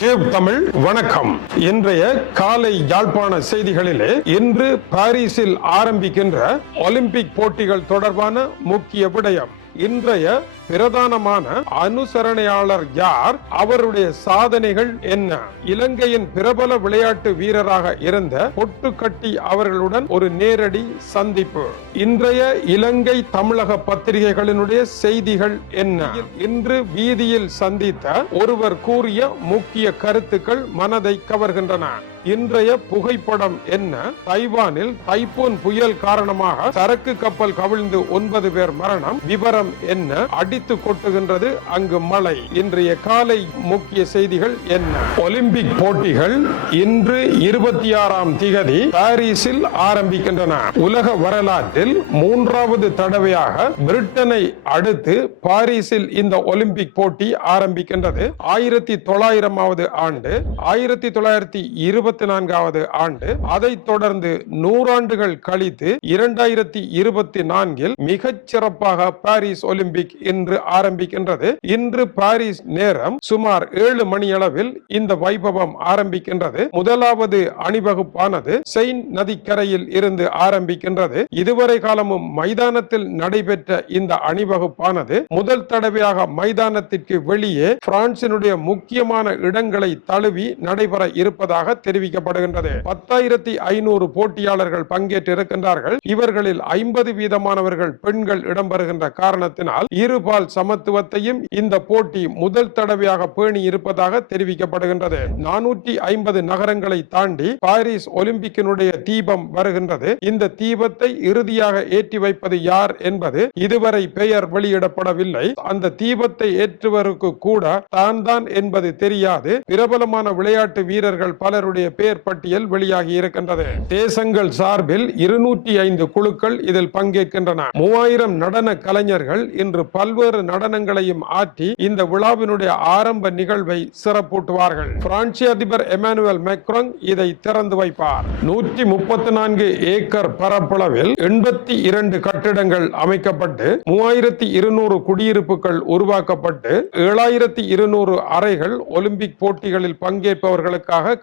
Tube Tamil வணக்கம். இன்றைய காலை யாழ்ப்பாண செய்திகளிலே இன்று பாரிஸில் ஆரம்பிக்கின்ற ஒலிம்பிக் போட்டிகள் தொடர்பான முக்கிய விடயம். இன்றைய பிரதானமான அனுசரணையாளர் யார்? அவருடைய சாதனைகள் என்ன? இலங்கையின் பிரபல விளையாட்டு வீரராக இருந்த பொட்டுக்கட்டி அவர்களுடன் ஒரு நேரடி சந்திப்பு. இன்றைய இலங்கை தமிழக பத்திரிகைகளினுடைய செய்திகள் என்ன? இன்று வீதியில் சந்தித்த ஒருவர் கூறிய முக்கிய கருத்துக்கள் மனதை கவர்கின்றன. இன்றைய புகைப்படம் என்ன? தைவானில் தைப்பூன் புயல் காரணமாக சரக்கு கப்பல் கவிழ்ந்து ஒன்பது பேர் மரணம். விவரம் என்ன? அடித்து கொட்டுகின்றது அங்கு மழை. இன்றைய காலை முக்கிய செய்திகள் என்ன? ஒலிம்பிக் போட்டிகள் இன்று இருபத்தி ஆறாம் திகதி பாரிஸில் ஆரம்பிக்கின்றன. உலக வரலாற்றில் மூன்றாவது தடவையாக பிரிட்டனை அடுத்து பாரிஸில் இந்த ஒலிம்பிக் போட்டி ஆரம்பிக்கின்றது. ஆயிரத்தி தொள்ளாயிரமாவது ஆண்டு. ஆயிரத்தி தொள்ளாயிரத்தி இருபது இருபத்தி நான்காவது ஆண்டு அதைத் தொடர்ந்து நூறாண்டுகள் கழித்து இரண்டாயிரத்தி இருபத்தி நான்கில் மிகச் சிறப்பாக பாரிஸ் ஒலிம்பிக் இன்று ஆரம்பிக்கின்றது. இன்று பாரிஸ் நேரம் சுமார் ஏழு மணியளவில் இந்த வைபவம் ஆரம்பிக்கின்றது. முதலாவது அணிவகுப்பானது செயின் நதிக்கரையில் இருந்து ஆரம்பிக்கின்றது. இதுவரை காலமும் மைதானத்தில் நடைபெற்ற இந்த அணிவகுப்பானது முதல் தடவையாக மைதானத்திற்கு வெளியே பிரான்சினுடைய முக்கியமான இடங்களை தழுவி நடைபெற இருப்பதாக தெரிவிக்கப்படுகின்றது. பத்தாயிரத்தி ஐநூறு போட்டியாளர்கள் பங்கேற்றிருக்கின்றார்கள். இவர்களில் ஐம்பது வீதமானவர்கள் பெண்கள் இடம்பெறுகின்ற காரணத்தினால் இருபால் சமத்துவத்தையும் இந்த போட்டி முதல் தடவையாக பேணி இருப்பதாக தெரிவிக்கப்படுகின்றது. நானூற்றி ஐம்பது நகரங்களை தாண்டி பாரிஸ் ஒலிம்பிக்கினுடைய தீபம் வருகின்றது. இந்த தீபத்தை இறுதியாக ஏற்றி வைப்பது யார் என்பது இதுவரை பெயர் வெளியிடப்படவில்லை. அந்த தீபத்தை ஏற்றுவருக்கு கூட தான் தான் என்பது தெரியாது. பிரபலமான விளையாட்டு வீரர்கள் பலருடைய பெயர் பட்டியல் வெளியாகி இருக்கின்றது. தேசங்கள் சார்பில் இருநூற்றி ஐந்து குழுக்கள் இதில் பங்கேற்கின்றன. மூவாயிரம் நடன கலைஞர்கள் இன்று பல்வேறு நடனங்களையும் ஆற்றி இந்த விழாவினுடைய ஆரம்ப நிகழ்வை சிறப்பூட்டுவார்கள். பிரான்சி அதிபர் எமானுவல் மெக்ரோங் இதை திறந்து வைப்பார். நூற்றி முப்பத்தி நான்கு ஏக்கர் பரப்பளவில் எண்பத்தி இரண்டு கட்டிடங்கள் அமைக்கப்பட்டு மூவாயிரத்தி இருநூறு குடியிருப்புகள் உருவாக்கப்பட்டு ஏழாயிரத்தி இருநூறு அறைகள் ஒலிம்பிக் போட்டிகளில் பங்கேற்பவர்களுக்காக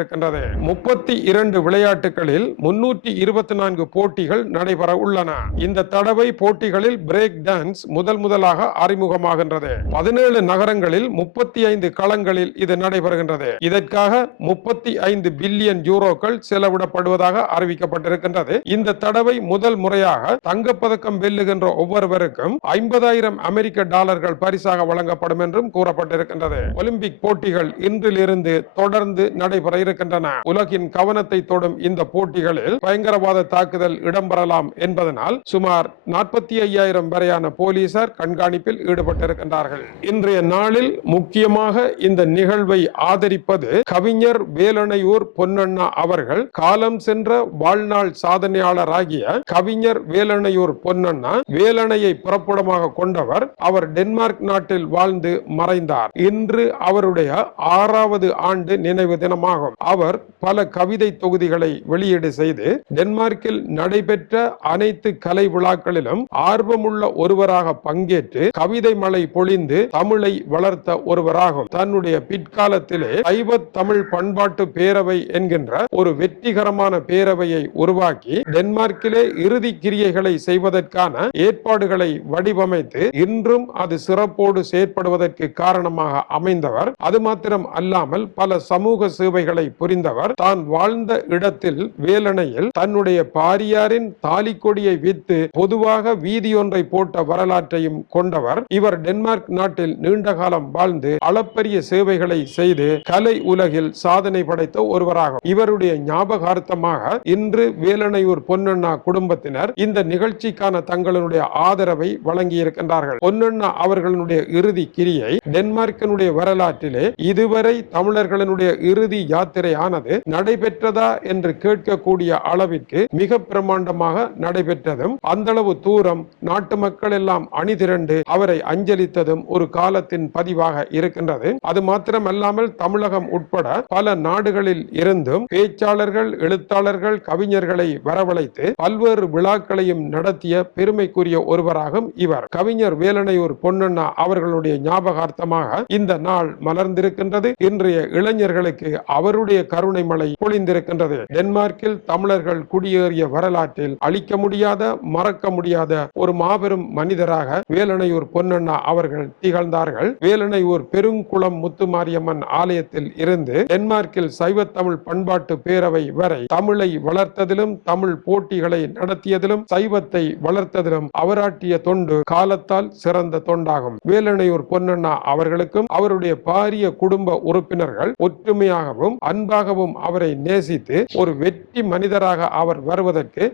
இருக்கின்றது முப்பத்தி இரண்டு விளையாட்டுகளில் முன்னூற்றி இருபத்தி நான்கு போட்டிகள் நடைபெற உள்ளன. இந்த தடவை போட்டிகளில் பிரேக் டான்ஸ் முதல் முதலாக அறிமுகமாகின்றது. பதினேழு நகரங்களில் முப்பத்தி ஐந்து களங்களில் இது நடைபெறுகின்றது. இதற்காக முப்பத்தி ஐந்து பில்லியன் யூரோக்கள் செலவிடப்படுவதாக அறிவிக்கப்பட்டிருக்கின்றது. இந்த தடவை முதல் முறையாக தங்கப்பதக்கம் வெல்லுகின்ற ஒவ்வொருவருக்கும் ஐம்பதாயிரம் அமெரிக்க டாலர்கள் பரிசாக வழங்கப்படும் என்றும் கூறப்பட்டிருக்கின்றது. ஒலிம்பிக் போட்டிகள் இன்றிலிருந்து தொடர்ந்து நடைபெற இருக்கின்றன உலகின் கவனத்தை தொடும் இந்த போட்டிகளில் பயங்கரவாத தாக்குதல் இடம்பெறலாம் என்பதனால் சுமார் நாற்பத்தி ஐயாயிரம் வரையான போலீசார் கண்காணிப்பில் ஈடுபட்டிருக்கின்றார்கள். இன்றைய நாளில் முக்கியமாக இந்த நிகழ்வை ஆதரிப்பது கவிஞர் வேலணையூர் பொன்னண்ணா அவர்கள் காலம் சென்ற வாழ்நாள் சாதனையாளராகிய கவிஞர் வேலணையூர் பொன்னண்ணா வேலணையை புறப்படமாக கொண்டவர் அவர் டென்மார்க் நாட்டில் வாழ்ந்து மறைந்தார். இன்று அவருடைய ஆறாவது ஆண்டு நினைவு தினமாகும். அவர் பல கவிதை தொகுதிகளை வெளியீடு செய்து டென்மார்க்கில் நடைபெற்ற அனைத்து கலை விழாக்களிலும் ஆர்வமுள்ள ஒருவராக பங்கேற்று கவிதை மழை பொழிந்து தமிழை வளர்த்த ஒருவராகும். தன்னுடைய பிற்காலத்திலே சைவ தமிழ் பண்பாட்டு பேரவை என்கின்ற ஒரு வெற்றிகரமான பேரவையை உருவாக்கி டென்மார்க்கிலே இறுதி கிரியைகளை செய்வதற்கான ஏற்பாடுகளை வடிவமைத்து இன்றும் அது சிறப்போடு செயற்படுவதற்கு காரணமாக அமைந்தவர். அது மாத்திரம் அல்லாமல் பல சமூக சேவைகளை புரிந்தவர். தான் வாழ்ந்த இடத்தில் வேலணையில் தன்னுடைய பாரியாரின் தாலி கொடியை வித்து பொதுவாக வீதியொன்றை போட்ட வரலாற்றையும் கொண்டவர். இவர் டென்மார்க் நாட்டில் நீண்ட காலம் வாழ்ந்து அளப்பரிய சேவைகளை செய்து கலை உலகில் சாதனை படைத்த ஒருவராகும். இவருடைய ஞாபகார்த்தமாக இன்று வேலனையூர் பொன்னண்ணா குடும்பத்தினர் இந்த நிகழ்ச்சிக்கான தங்களுடைய ஆதரவை வழங்கி இருக்கின்றார்கள் பொன்னண்ணா அவர்களுடைய இறுதி கிரியை டென்மார்க்கினுடைய வரலாற்றிலே இதுவரை தமிழர்களினுடைய இறுதி யாத்திரை யாத்திரையானது நடைபெற்றதா என்று கேட்கக்கூடிய அளவிற்கு மிக பிரமாண்டமாக நடைபெற்றதும் அந்த அளவு தூரம் நாட்டு மக்கள் எல்லாம் அணிதிரண்டு அவரை அஞ்சலித்ததும் ஒரு காலத்தின் பதிவாக இருக்கின்றது. அது மாத்திரமல்லாமல் தமிழகம் உட்பட பல நாடுகளில் இருந்தும் பேச்சாளர்கள் எழுத்தாளர்கள் கவிஞர்களை வரவழைத்து பல்வேறு விழாக்களையும் நடத்திய பெருமைக்குரிய ஒருவராகும் இவர். கவிஞர் வேலனையூர் பொன்னண்ணா அவர்களுடைய ஞாபகார்த்தமாக இந்த நாள் மலர்ந்திருக்கின்றது. இன்றைய இளைஞர்களுக்கு அவருடைய கருணை மலை பொழிந்திருக்கின்றது. டென்மார்க்கில் தமிழர்கள் குடியேறிய வரலாற்றில் அழிக்க முடியாத மறக்க முடியாத ஒரு மாபெரும் மனிதராக வேலனையூர் பொன்னண்ணா அவர்கள் திகழ்ந்தார்கள். வேலனையூர் பெருங்குளம் முத்துமாரியம்மன் ஆலயத்தில் இருந்து டென்மார்க்கில் சைவ தமிழ் பண்பாட்டு பேரவை வரை தமிழை வளர்த்ததிலும் தமிழ் போட்டிகளை நடத்தியதிலும் சைவத்தை வளர்த்ததிலும் அவராற்றிய தொண்டு காலத்தால் சிறந்த தொண்டாகும். வேலனையூர் பொன்னண்ணா அவர்களுக்கும் அவருடைய பாரிய குடும்ப உறுப்பினர்கள் ஒற்றுமையாகவும் அன்பாகவும் அவரை நேசித்து ஒரு வெற்றி மனிதராக அவர் வருவதற்கு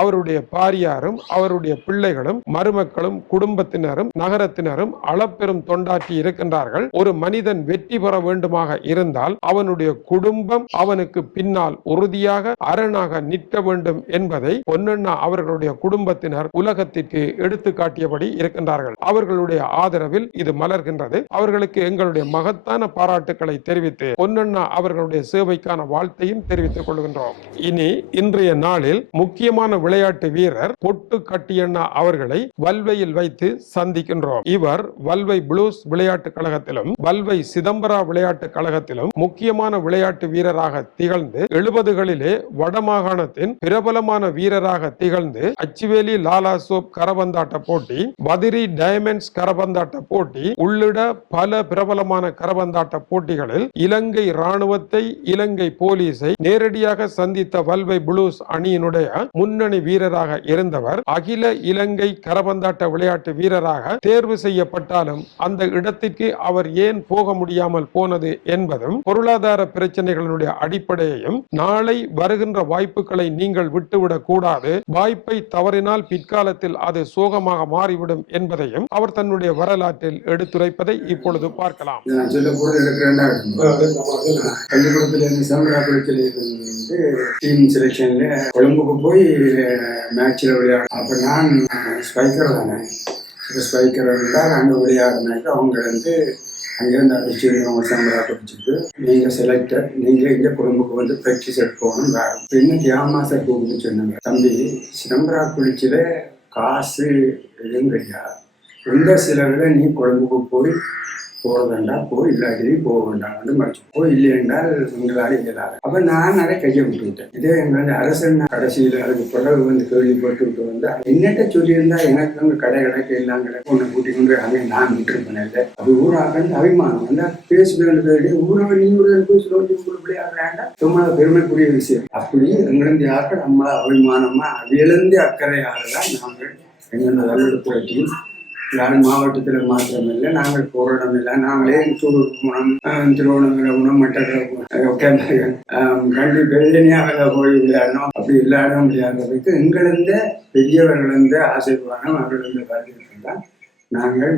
அவருடைய பாரியாரும் அவருடைய பிள்ளைகளும் மருமக்களும் குடும்பத்தினரும் நகரத்தினரும் அளப்பெரும் தொண்டாற்றி இருக்கின்றார்கள். ஒரு மனிதன் வெற்றி பெற வேண்டுமாக இருந்தால் அவனுடைய குடும்பம் அவனுக்கு பின்னால் உறுதியாக அரணாக நிற்க வேண்டும் என்பதை பொன்னண்ணா அவர்களுடைய குடும்பத்தினர் உலகத்திற்கு எடுத்து காட்டியபடி இருக்கின்றார்கள். அவர்களுடைய ஆதரவில் இது மலர்கின்றது. அவர்களுக்கு எங்களுடைய மகத்தான பாராட்டுக்களை தெரிவித்து பொன்னண்ணா அவர்களுடைய சேவைக்கான வாழ்த்தையும் தெரிவித்துக் கொள்கின்றோம். இனி இன்றைய நாளில் முக்கியமான விளையாட்டு வீரர் பொட்டு கட்டியண்ணா அவர்களை வல்வையில் வைத்து சந்திக்கின்றோம். இவர் வல்வை புளூஸ் விளையாட்டு கழகத்திலும் வல்வை சிதம்பரா விளையாட்டு கழகத்திலும் முக்கியமான விளையாட்டு வீரராக திகழ்ந்து எழுபதுகளிலே வடமாகாணத்தின் பிரபலமான வீரராக திகழ்ந்து அச்சுவேலி லாலா சோப் கரபந்தாட்ட போட்டி வதிரி டைமண்ட்ஸ் கரபந்தாட்ட போட்டி உள்ளிட பல பிரபலமான கரபந்தாட்ட போட்டிகளில் இலங்கை ராணுவத்தை இலங்கை போலீஸை நேரடியாக சந்தித்த வல்வை ப்ளூஸ் அணியினுடைய முன்னணி வீரராக இருந்தவர் அகில இலங்கை கரபந்தாட்ட விளையாட்டு வீரராக தேர்வு செய்யப்பட்டாலும் அந்த இடத்திற்கு அவர் ஏன் போக முடியாமல் போனது என்பதும் பொருளாதார பிரச்சனைகளுடைய அடிப்படையையும் நாளை வருகின்ற வாய்ப்புகளை நீங்கள் விட்டுவிடக் கூடாது வாய்ப்பை தவறினால் பிற்காலத்தில் அது சோகமாக மாறிவிடும் என்பதையும் அவர் தன்னுடைய வரலாற்றில் எடுத்துரைப்பதை இப்பொழுது பார்க்கலாம். இது நான் சொல்ல டீம் செலெக்ஷனில் கொழும்புக்கு போய் மேட்ச்ல விளையாட அப்ப நான் ஸ்பைக்கர் தானே. ஸ்பைக்கர் இருந்தால் அங்கே விளையாடினாக்க அவங்க வந்து அங்கேருந்து அடிச்சு அவங்க சம்பளா பிடிச்சிட்டு நீங்க செலக்டர் நீங்க இங்க குடும்பத்துக்கு வந்து ப்ராக்டிஸ் எடுக்கணும் வேறு பின்ன தியாமாசர் கூப்பிட்டு சொன்னாங்க. தம்பி சிதம்பரா குளிச்சில காசு எதுவும் கிடையாது இந்த சிலரில் நீ குழம்புக்கு போய் போக வேண்டாம் போய் இல்லாட்டி போக வேண்டாம். வந்து மறைச்சு போய் இல்லை என்றால் உங்களால் இயலாது. அப்ப நான் அதை கையை விட்டுவிட்டேன் இதே எங்களோட அரசன் கடைசியில் அதுக்கு பிறகு வந்து கேள்விப்பட்டு விட்டு வந்தா என்னட்ட சொல்லியிருந்தா எனக்கு வந்து கடை கிடக்கு எல்லாம் கிடக்கு உன்னை கூட்டி கொண்டு அங்கே நான் விட்டுருப்பேன் இல்லை. அது ஊராக அபிமானம். வந்தா பேசுகிறது ஊரவன் நீ ஒரு சொல்லி ஊர் வேண்டாம். சும்மா பெருமைக்குரிய விஷயம். அப்படி எங்கிருந்து யாருக்கு நம்மளா அபிமானமா அதிலிருந்து அக்கறையாக தான் நாங்கள் எங்களோட வல்லெடுப்பு யாரும் மாவட்டத்தில் மாத்திரமில்லை நாங்கள் போராடமில்லை நாங்களே தூர்குணம் திருவண்ணாமலை மற்ற கல்வி பெரியனியாக போய் விளையாடணும் அப்படி விளையாட முடியாததுக்கு எங்களிருந்த பெரியவர்கள் வந்து ஆசைப்படுவாங்க அவர்கள் வந்து தான் நாங்கள்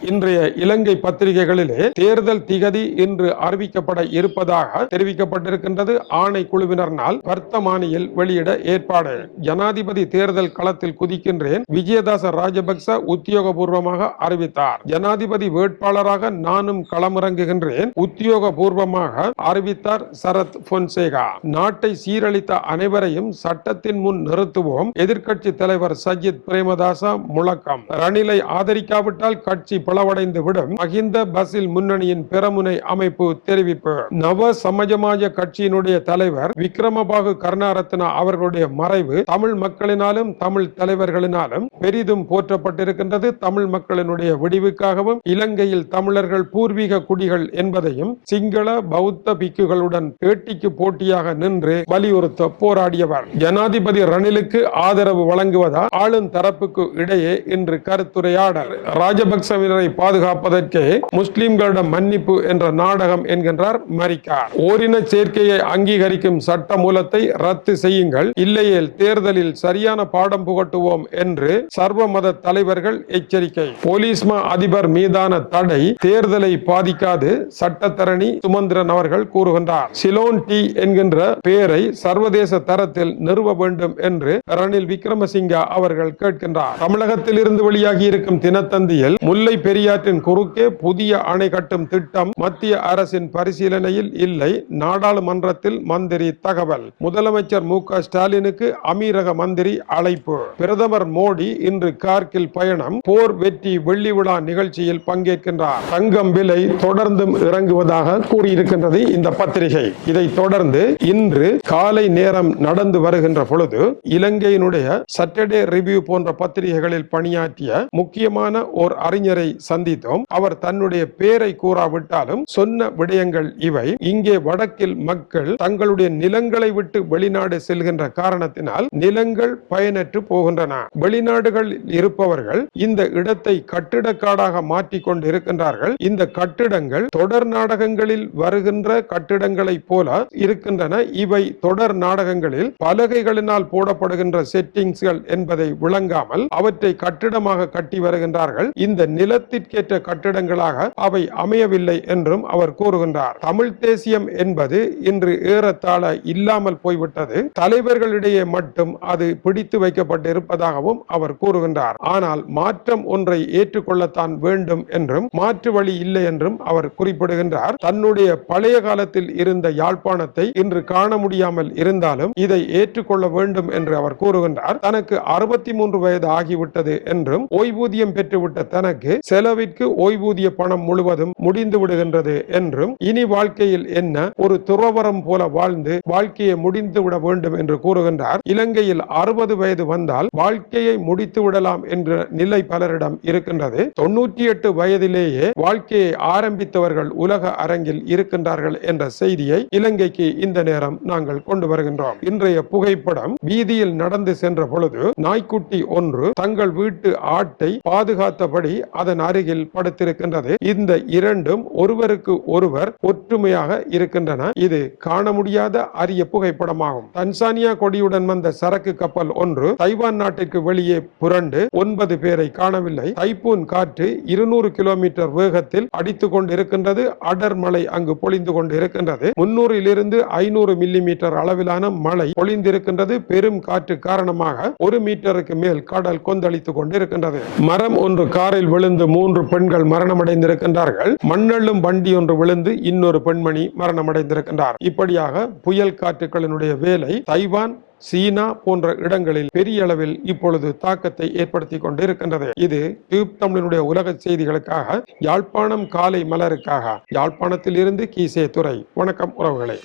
இன்றைய இலங்கை பத்திரிகைகளிலே தேர்தல் திகதி இன்று அறிவிக்கப்பட இருப்பதாக தெரிவிக்கப்பட்டிருக்கின்றது. ஆணை வர்த்தமானியில் வெளியிட ஏற்பாடு. ஜனாதிபதி தேர்தல் களத்தில் குதிக்கின்றேன் விஜயதாச ராஜபக்ச உத்தியோகபூர்வமாக அறிவித்தார். ஜனாதிபதி வேட்பாளராக நானும் களமிறங்குகின்றேன் உத்தியோகபூர்வமாக அறிவித்தார் சரத் பொன்சேகா. நாட்டை சீரழித்த அனைவரையும் சட்டத்தின் முன் நிறுத்துவோம். எதிர்க்கட்சி தலைவர் சஜித் பிரேமதாசா முழக்கம். ரணிலை ஆதரிக்காவிட்டால் கட்சி பிளவடைந்து விடும் மகிந்த பசில் முன்னணியின் பெரமுனை அமைப்பு தெரிவிப்பு. நவ சமஜமாஜ கட்சியினுடைய தலைவர் விக்ரமபாகு கருணாரத்னா அவர்களுடைய மறைவு தமிழ் மக்களினாலும் தமிழ் தலைவர்களினாலும் பெரிதும் போற்றப்பட்டிருக்கின்றது. தமிழ் மக்களினுடைய விடிவுக்காகவும் இலங்கையில் தமிழர்கள் பூர்வீக குடிகள் என்பதையும் சிங்கள பௌத்த பிக்குகளுடன் பேட்டிக்கு போட்டியாக நின்று வலியுறுத்த போராடியவர். ஜனாதிபதி ரணிலுக்கு ஆதரவு வழங்குவதா? ஆளும் தரப்புக்கு இடையே இன்று கருத்துரையாடல். ராஜபக்சவினரை பாதுகாப்பதற்கே முஸ்லிம்களிடம் மன்னிப்பு என்ற நாடகம் என்கின்றார் மரிக்கா ஓரின சேர்க்கையை அங்கீகரிக்கும் சட்ட மூலத்தை ரத்து செய்யுங்கள். இல்லையேல் தேர்தலில் சரியான பாடம் புகட்டுவோம் என்று சர்வ மத தலைவர்கள் எச்சரிக்கை. போலீஸ்மா அதிபர் மீதான தடை தேர்தலை பாதிக்காது சட்டத்தரணி சுமந்திரன் அவர்கள் கூறுகின்றார். சிலோன் டி என்கின்ற பெயரை சர்வதேச தரத்தில் நிறுவ வேண்டும் என்று ரணில் விக்ரமசிங்கா அவர்கள் கேட்கின்றார். தமிழகத்தில் இருந்து வெளியாகி இருக்கும் தினத்தந்தியில் முல்லை பெரியாற்றின் குறுக்கே புதிய அணை கட்டும் திட்டம் மத்திய அரசின் பரிசீலனையில் இல்லை. நாடாளுமன்றத்தில் மந்திரி தகவல். முதலமைச்சர் மு க ஸ்டாலினுக்கு அமீரக மந்திரி அழைப்பு. பிரதமர் மோடி இன்று கார்கில் பயணம் போர் வெற்றி வெள்ளி விழா நிகழ்ச்சியில் பங்கேற்கின்றார். தங்கம் விலை தொடர்ந்தும் இறங்குவதாக கூறியிருக்கின்றது இந்த பத்திரிகை. இதை தொடர்ந்து இன்று காலை நேரம் நடந்து வருகின்ற பொழுது இலங்கையினுடைய சட்டர்டே ரிவ்யூ போன்ற பத்திரிகை பத்திரிகைகளில் பணியாற்றிய முக்கியமான ஓர் அறிஞரை சந்தித்தோம். அவர் தன்னுடைய பேரை கூறாவிட்டாலும் சொன்ன விடயங்கள் இவை. இங்கே வடக்கில் மக்கள் தங்களுடைய நிலங்களை விட்டு வெளிநாடு செல்கின்ற காரணத்தினால் நிலங்கள் பயனற்று போகின்றன. வெளிநாடுகளில் இருப்பவர்கள் இந்த இடத்தை கட்டிடக்காடாக மாற்றிக் இருக்கின்றார்கள் இந்த கட்டிடங்கள் தொடர் நாடகங்களில் வருகின்ற கட்டிடங்களைப் போல இருக்கின்றன. இவை தொடர் நாடகங்களில் பலகைகளினால் போடப்படுகின்ற செட்டிங்ஸ்கள் என்பதை விளங்காமல் அவற்றை கட்டிடமாக கட்டி வருகின்றார்கள். இந்த நிலத்திற்கேற்ற கட்டிடங்களாக அவை அமையவில்லை என்றும் அவர் கூறுகின்றார். தமிழ் தேசியம் என்பது இன்று ஏறத்தாழ இல்லாமல் போய்விட்டது. தலைவர்களிடையே மட்டும் அது பிடித்து வைக்கப்பட்டிருப்பதாகவும் அவர் கூறுகின்றார். ஆனால் மாற்றம் ஒன்றை ஏற்றுக்கொள்ளத்தான் வேண்டும் என்றும் மாற்று வழி இல்லை என்றும் அவர் குறிப்பிடுகின்றார். தன்னுடைய பழைய காலத்தில் இருந்த யாழ்ப்பாணத்தை இன்று காண முடியாமல் இருந்தாலும் இதை ஏற்றுக்கொள்ள வேண்டும் என்று அவர் கூறுகின்றார். தனக்கு அறுபத்தி மூன்று வயது ஆகி ஆகிவிட்டது என்றும் ஓய்வூதியம் பெற்றுவிட்ட தனக்கு செலவிற்கு ஓய்வூதிய பணம் முழுவதும் முடிந்து விடுகின்றது என்றும் இனி வாழ்க்கையில் என்ன ஒரு துறவரம் போல வாழ்ந்து வாழ்க்கையை முடிந்து விட வேண்டும் என்று கூறுகின்றார். இலங்கையில் அறுபது வயது வந்தால் வாழ்க்கையை முடித்து விடலாம் என்ற நிலை பலரிடம் இருக்கின்றது. தொண்ணூற்றி எட்டு வயதிலேயே வாழ்க்கையை ஆரம்பித்தவர்கள் உலக அரங்கில் இருக்கின்றார்கள் என்ற செய்தியை இலங்கைக்கு இந்த நேரம் நாங்கள் கொண்டு வருகின்றோம். இன்றைய புகைப்படம் வீதியில் நடந்து சென்ற பொழுது நாய்க்குட்டி ஒன்று தங்கள் வீட்டு ஆட்டை பாதுகாத்தபடி அதன் அருகில் படுத்திருக்கின்றது. இந்த இரண்டும் ஒருவருக்கு ஒருவர் ஒற்றுமையாக இருக்கின்றன. இது காண முடியாத அரிய புகைப்படமாகும். தன்சானியா கொடியுடன் வந்த சரக்கு கப்பல் ஒன்று தைவான் நாட்டிற்கு வெளியே புரண்டு ஒன்பது பேரை காணவில்லை. தைப்பூன் காற்று இருநூறு கிலோமீட்டர் வேகத்தில் அடித்துக் கொண்டிருக்கின்றது. அடர் மழை அங்கு பொழிந்து கொண்டிருக்கின்றது. முன்னூறிலிருந்து ஐநூறு மில்லி மீட்டர் அளவிலான மழை பொழிந்திருக்கின்றது. பெரும் காற்று காரணமாக ஒரு மீட்டருக்கு மேல் கடல் கொந்தளித்துக் கொண்டு கொண்டிருக்கின்றது மரம் ஒன்று காரில் விழுந்து மூன்று பெண்கள் மரணமடைந்திருக்கின்றார்கள். மண்ணெழும் வண்டி ஒன்று விழுந்து இன்னொரு பெண்மணி மரணமடைந்திருக்கின்றார். இப்படியாக புயல் காற்றுகளினுடைய வேலை தைவான் சீனா போன்ற இடங்களில் பெரிய அளவில் இப்பொழுது தாக்கத்தை ஏற்படுத்தி கொண்டிருக்கின்றது. இது டியூப் தமிழனுடைய உலக செய்திகளுக்காக யாழ்ப்பாணம் காலை மலருக்காக. யாழ்ப்பாணத்தில் இருந்து கீசே துறை வணக்கம் உறவுகளை.